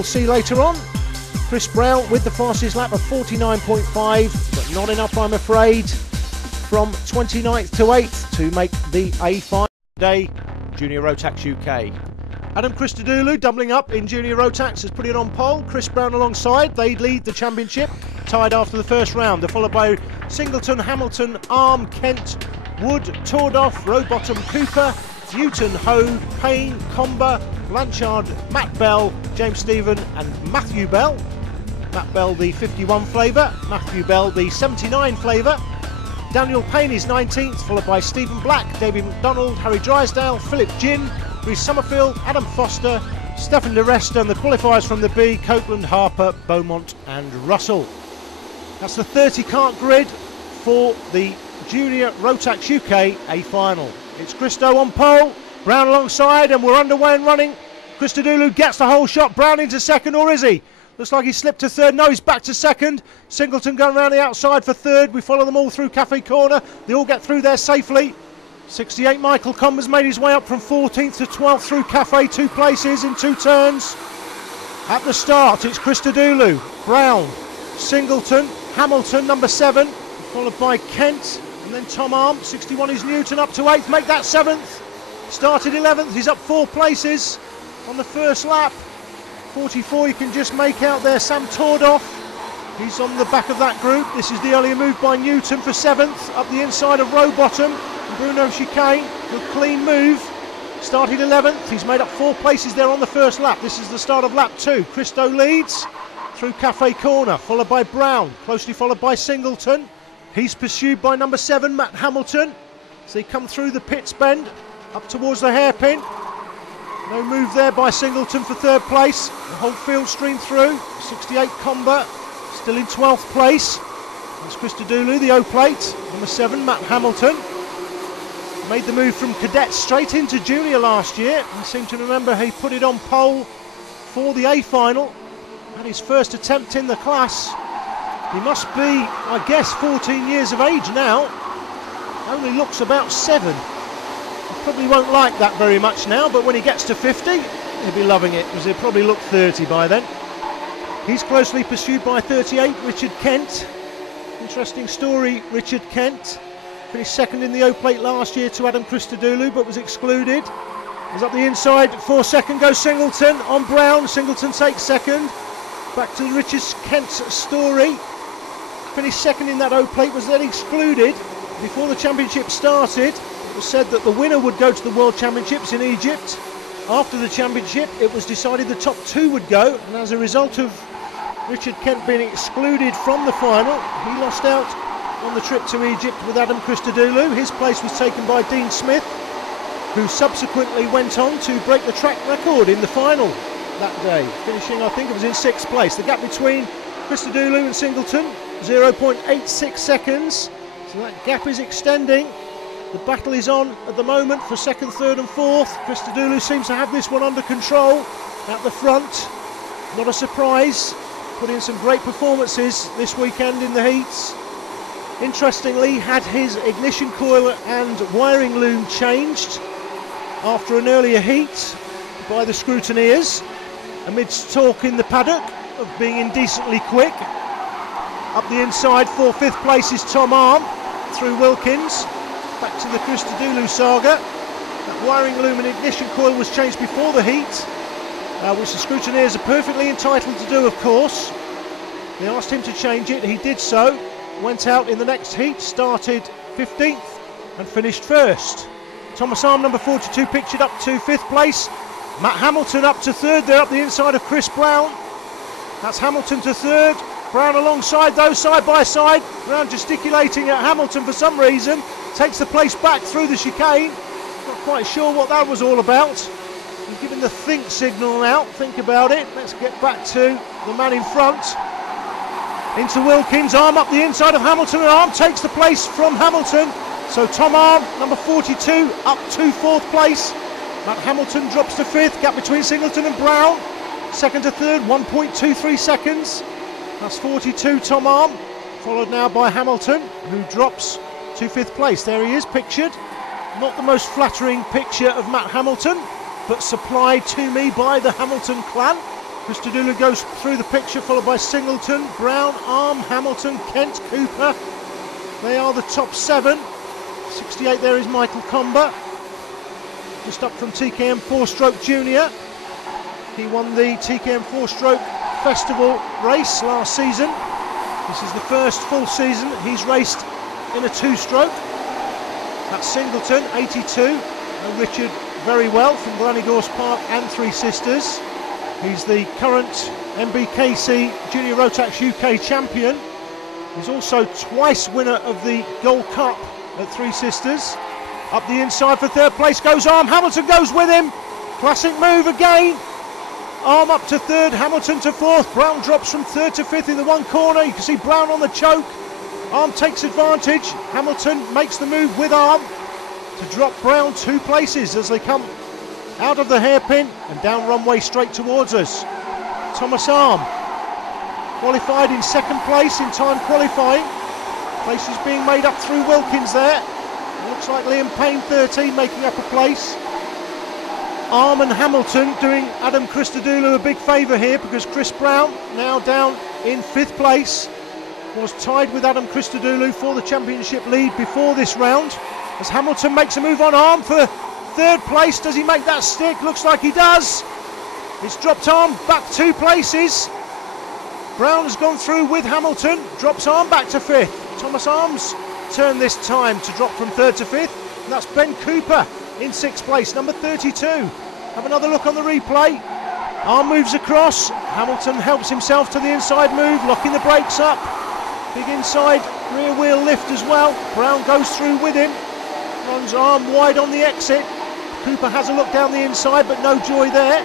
We'll see later on. Chris Brown with the fastest lap of 49.5, but not enough, I'm afraid, from 29th to 8th to make the A final today. Junior Rotax UK. Adam Christodoulou doubling up in Junior Rotax has put it on pole. Chris Brown alongside. They lead the championship, tied after the first round. They're followed by Singleton, Hamilton, Arm, Kent, Wood, Tordoff, Rowbottom, Cooper, Newton, Ho, Payne, Comber, Blanchard, Matt Bell, James Stephen and Matthew Bell. Matt Bell the 51 flavour, Matthew Bell the 79 flavour. Daniel Payne is 19th, followed by Stephen Black, David McDonald, Harry Drysdale, Philip Ginn, Reece Summerfield, Adam Foster, Stefan De Resta, and the qualifiers from the B, Copeland, Harper, Beaumont and Russell. That's the 30 kart grid for the Junior Rotax UK A final. It's Christo on pole, Brown alongside, and we're underway and running. Christodoulou gets the whole shot. Brown into second, or is he? Looks like he slipped to third. No, he's back to second. Singleton going around the outside for third. We follow them all through Cafe Corner. They all get through there safely. 68 Michael Comber's made his way up from 14th to 12th through Cafe, 2 places in 2 turns. At the start, it's Christodoulou, Brown, Singleton, Hamilton, number 7, followed by Kent, and then Tom Arm. 61 is Newton, up to 8th, make that 7th. Started 11th, he's up 4 places on the first lap. 44 you can just make out there, Sam Tordoff. He's on the back of that group. This is the earlier move by Newton for 7th, up the inside of Rowbottom. And Bruno Chicane, good clean move. Started 11th, he's made up 4 places there on the first lap. This is the start of lap 2. Christo leads through Cafe Corner, followed by Brown, closely followed by Singleton. He's pursued by number 7, Matt Hamilton. As they come through the pits bend, up towards the hairpin. No move there by Singleton for 3rd place. The whole field streamed through. 68 Comber, still in 12th place. That's Christodoulou, the O plate. Number 7, Matt Hamilton. Made the move from cadets straight into junior last year. I seem to remember he put it on pole for the A final. Had his first attempt in the class. He must be, I guess, 14 years of age now. Only looks about 7. He probably won't like that very much now, but when he gets to 50, he'll be loving it, because he'll probably look 30 by then. He's closely pursued by 38, Richard Kent. Interesting story, Richard Kent. Finished 2nd in the O plate last year to Adam Christodoulou, but was excluded. He's up the inside, 4 second goes Singleton on Brown. Singleton takes 2nd. Back to Richard Kent's story. Finished 2nd in that O plate, was then excluded before the championship started. It was said that the winner would go to the World Championships in Egypt. After the championship, it was decided the top 2 would go, and as a result of Richard Kent being excluded from the final, he lost out on the trip to Egypt with Adam Christodoulou. His place was taken by Dean Smith, who subsequently went on to break the track record in the final that day, finishing, I think it was in 6th place. The gap between Christodoulou and Singleton, 0.86 seconds, so that gap is extending. The battle is on at the moment for 2nd, 3rd and 4th. Christodoulou seems to have this one under control at the front. Not a surprise, put in some great performances this weekend in the heats. Interestingly, had his ignition coil and wiring loom changed after an earlier heat by the scrutineers, amidst talk in the paddock of being indecently quick. Up the inside for 5th place is Tom Arm through Wilkins. Back to the Christodoulou saga. That wiring loom and ignition coil was changed before the heat, which the scrutineers are perfectly entitled to do, of course. They asked him to change it, he did so. Went out in the next heat, started 15th and finished 1st. Thomas Arm, number 42, pictured up to 5th place. Matt Hamilton up to 3rd, they're up the inside of Chris Brown. That's Hamilton to 3rd. Brown alongside those, side by side. Brown gesticulating at Hamilton for some reason. Takes the place back through the chicane. Not quite sure what that was all about. He's giving the think signal now. Think about it. Let's get back to the man in front. Into Wilkins. Arm up the inside of Hamilton, and Arm takes the place from Hamilton. So Tom Arm, number 42, up to 4th place. Matt Hamilton drops to 5th. Gap between Singleton and Brown. 2nd to 3rd, 1.23 seconds. That's 42 Tom Arm, followed now by Hamilton, who drops to 5th place. There he is, pictured. Not the most flattering picture of Matt Hamilton, but supplied to me by the Hamilton clan. Christodoulou goes through the picture, followed by Singleton, Brown, Arm, Hamilton, Kent, Cooper. They are the top 7. 68 there is Michael Comber, just up from TKM 4-stroke junior. He won the TKM 4-stroke festival race last season. This is the first full season he's raced in a 2-stroke. That's Singleton, 82. And Richard very well from Glanigorse Park and Three Sisters. He's the current MBKC Junior Rotax UK champion. He's also twice winner of the Gold Cup at Three Sisters. Up the inside for 3rd place goes Arm. Hamilton goes with him. Classic move again. Arm up to 3rd, Hamilton to 4th. Brown drops from 3rd to 5th in the one corner. You can see Brown on the choke. Arm takes advantage. Hamilton makes the move with Arm to drop Brown 2 places as they come out of the hairpin and down runway straight towards us. Thomas Arm qualified in 2nd place in time qualifying. Places being made up through Wilkins there. It looks like Liam Payne 13 making up a place. Arm and Hamilton doing Adam Christodoulou a big favour here, because Chris Brown, now down in 5th place, was tied with Adam Christodoulou for the championship lead before this round. As Hamilton makes a move on Arm for 3rd place. Does he make that stick? Looks like he does. It's dropped Arm back 2 places. Brown has gone through with Hamilton, drops Arm back to 5th. Thomas Arm's turn this time to drop from 3rd to 5th. And that's Ben Cooper in 6th place, number 32. Have another look on the replay. Arm moves across. Hamilton helps himself to the inside move, locking the brakes up. Big inside rear wheel lift as well. Brown goes through with him. Runs Arm wide on the exit. Cooper has a look down the inside, but no joy there.